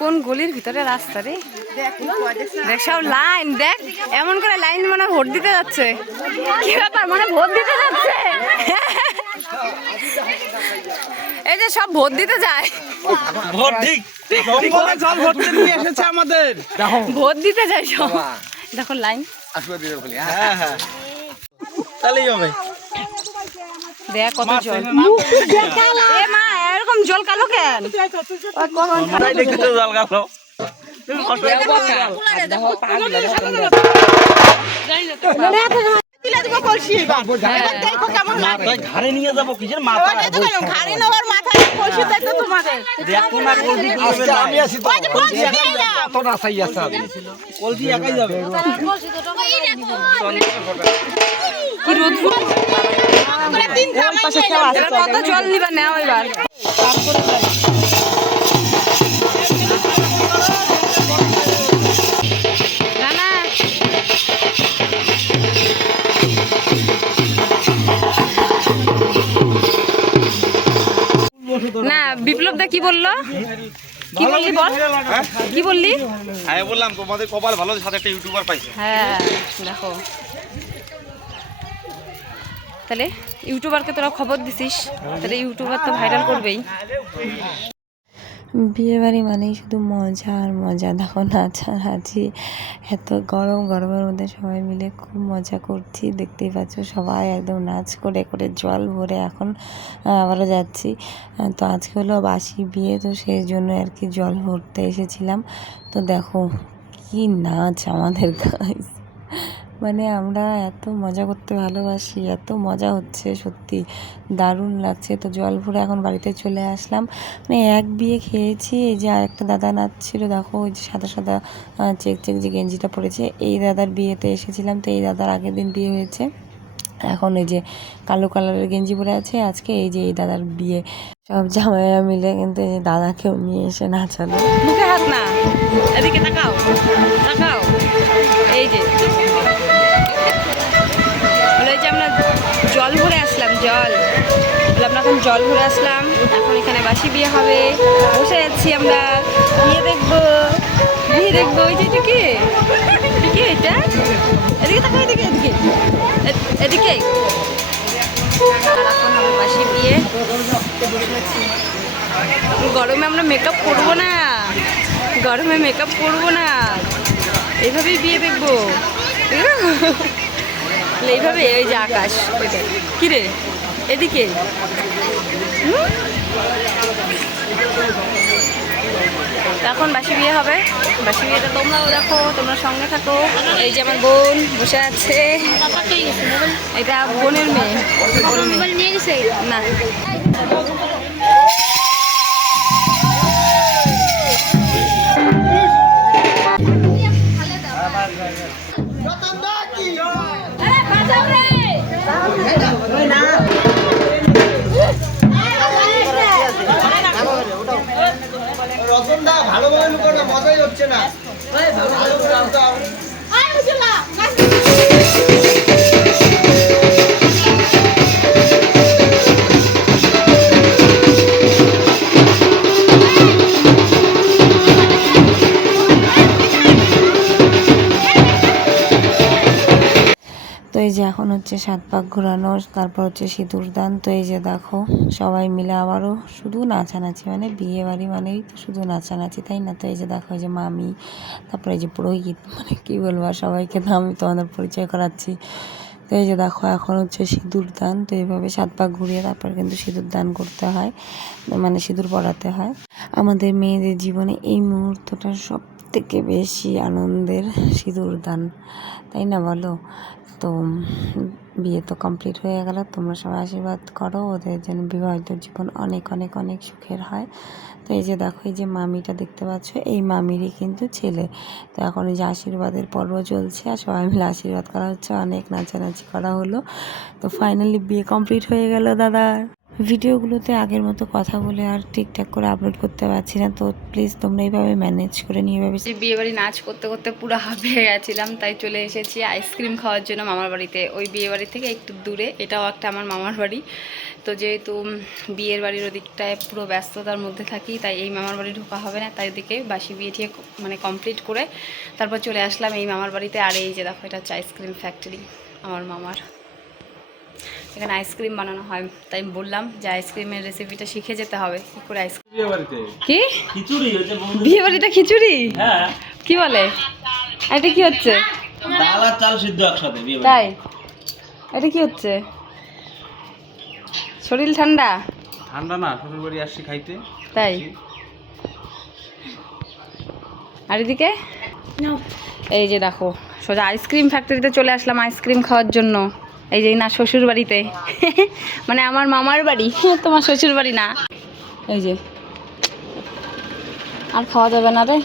কোন গলির ভিতরে রাস্তা রে, দেখ সব লাইন, দেখ এমন করে লাইন মানে ভোট দিতে যাচ্ছে। কি ব্যাপার, মানে ভোট দিতে যাচ্ছে? এই যে সব ভোট দিতে যায়, ভোট ঠিক জল ভর্তি নিয়ে এসেছে আমাদের, ভোট দিতে যায় সব। দেখো লাইন, হ্যাঁ হ্যাঁ তাহলেই হবে। দেখ কত জল। এ মা, এরকম জল কালো কেন? জল কালো ঘাড়ে নিয়ে যাবো কিসের মাথা, কলসি একাই যাবে। কি রোদ, কত জল নিবা নেও এবার। না বিপ্লব দা কি বললো, কি বললি বল, কি বললি? আমি বললাম তোমাদের কপাল ভালো, সাথে একটা ইউটিউবার পাইছে। হ্যাঁ দেখো, তাহলে ইউটিউবারকে তোরা খবর দিছিস, তাহলে ইউটিউবার তো ভাইরাল করবেই। বিয়েবাড়ি মানেই শুধু মজা আর মজা। দেখো নাচানাচি, এত গরমের মধ্যে সবাই মিলে খুব মজা করছি, দেখতেই পাচ্ছ সবাই একদম নাচ করে করে জল ভরে এখন আবারও যাচ্ছি। তো আজকে হলো বাসি বিয়ে, তো সেই জন্য আর কি জল ভরতে এসেছিলাম। তো দেখো কি নাচ আমাদের গাইস, মানে আমরা এত মজা করতে ভালোবাসি, এত মজা হচ্ছে, সত্যি দারুণ লাগছে। তো জল ভরে এখন বাড়িতে চলে আসলাম। মানে এক বিয়ে খেয়েছি। এই যে আরেকটা দাদা নাচছিল, দেখো ওই যে সাদা সাদা চেক চেক যে গেঞ্জিটা পরেছে, এই দাদার বিয়েতে এসেছিলাম। তো এই দাদার আগের দিন বিয়ে হয়েছে, এখন এই যে কালো কালারের গেঞ্জি পরে আছে। আজকে এই যে এই দাদার বিয়ে, সব জামাইরা মিলে কিন্তু এই যে দাদাকেও নিয়ে এসে নাচালো। মুখে হাত না, এদিকে তাকাও তাকাও। এই যে আমরা জল ভরে আসলাম, জল বলে আমরা এখন জল ভরে আসলাম। এখন এখানে বাসি বিয়ে হবে, বসে যাচ্ছি আমরা, বিয়ে দেখবো, বিয়ে দেখবো। ওই যে এটা কি, কি এটা, এদিকে তাকাও, এদিকে এদিকে এদিকে। আর এখন হবে বাসি বিয়ে। গরমে আমরা মেকআপ করবো না, গরমে মেকআপ করবো না, এইভাবেই বিয়ে দেখবো। এইভাবে ওই যে আকাশ, কি রে এদিকে। এখন বাসি বিয়ে হবে, বাসি বিয়েটা তোমরাও দেখো, তোমরা সঙ্গে থাকো। এই যে আমার বোন বসে আছে, এটা বোনের মেয়ে, না রতনদা ভালোভাবে লুকানো, মজাই হচ্ছে না। তো এই যে এখন হচ্ছে 7 পাক ঘোরানো, তারপর হচ্ছে সিঁদুর দান। তো এই যে দেখো সবাই মিলে আবারও শুধু নাচানাচি, মানে বিয়ে বাড়ি মানেই তো শুধু নাচানাচি, তাই না? তো এই যে দেখো এই যে মামি, তারপরে এই যে পুরোহিত, মানে কী বলবো আর সবাইকে তো আমি তোমাদের পরিচয় করাচ্ছি। তো এই যে দেখো এখন হচ্ছে সিঁদুর দান। তো এইভাবে 7 পাক ঘুরিয়ে তারপর কিন্তু সিঁদুর দান করতে হয়, মানে সিঁদুর পরাতে হয়। আমাদের মেয়েদের জীবনে এই মুহূর্তটা সব থেকে বেশি আনন্দের, সিঁদুর দান, তাই না বলো? তো বিয়ে তো কমপ্লিট হয়ে গেল, তোমরা সবাই আশীর্বাদ করো ওদের যেন বিবাহিত জীবন অনেক অনেক অনেক সুখের হয়। তো এই যে দেখো এই যে মামিটা দেখতে পাচ্ছ, এই মামিরই কিন্তু ছেলে। তো এখন এই যে আশীর্বাদের পর্ব চলছে, আর সবাই মিলে আশীর্বাদ করা হচ্ছে, অনেক নাচানাচি করা হলো। তো ফাইনালি বিয়ে কমপ্লিট হয়ে গেল দাদার। ভিডিওগুলোতে আগের মতো কথা বলে আর ঠিকঠাক করে আপলোড করতে পারছি না, তো প্লিজ তোমরা এইভাবে ম্যানেজ করে নিয়ে এভাবে। বিয়ে বাড়ি নাচ করতে করতে পুরো হাঁপিয়ে গেছিলাম, তাই চলে এসেছি আইসক্রিম খাওয়ার জন্য মামার বাড়িতে। ওই বিয়ে বাড়ি থেকে একটু দূরে, এটাও একটা আমার মামার বাড়ি। তো যেহেতু বিয়ের বাড়ির ওদিকটায় পুরো ব্যস্ততার মধ্যে থাকি, তাই এই মামার বাড়ি ঢোকা হবে না, তাই ওদিকে বাসি বিয়ে ঠিক মানে কমপ্লিট করে তারপর চলে আসলাম এই মামার বাড়িতে। আর এই যে দেখো, এটা হচ্ছে আইসক্রিম ফ্যাক্টরি আমার মামার, এখানে আইসক্রিম বানানো হয়। তাই বললাম যে আইসক্রিমের রেসিপিটা শিখে যেতে হবে, কী করে আইসক্রিম। বিয়ে বাড়িতে কি খিচুড়ি হচ্ছে বন্ধু। বিয়ে বাড়িটা খিচুড়ি? হ্যাঁ, কি বলে? এটা কি হচ্ছে? ডাল আর চাল সিদ্ধ একসাথে বিয়ে তাই? এটা কি হচ্ছে? শরীর ঠান্ডা? ঠান্ডা না, শ্বশুর বাড়ি আসছি খাইতে। তাই? আর এদিকে এই যে দেখো, সোজা আইসক্রিম ফ্যাক্টরিতে চলে আসলাম আইসক্রিম খাওয়ার জন্য। এই যে না শ্বশুর বাড়িতে মানে আমার মামার বাড়ি, তোমার শ্বশুর বাড়ি না। এই যে আর খাওয়া যাবে না রে।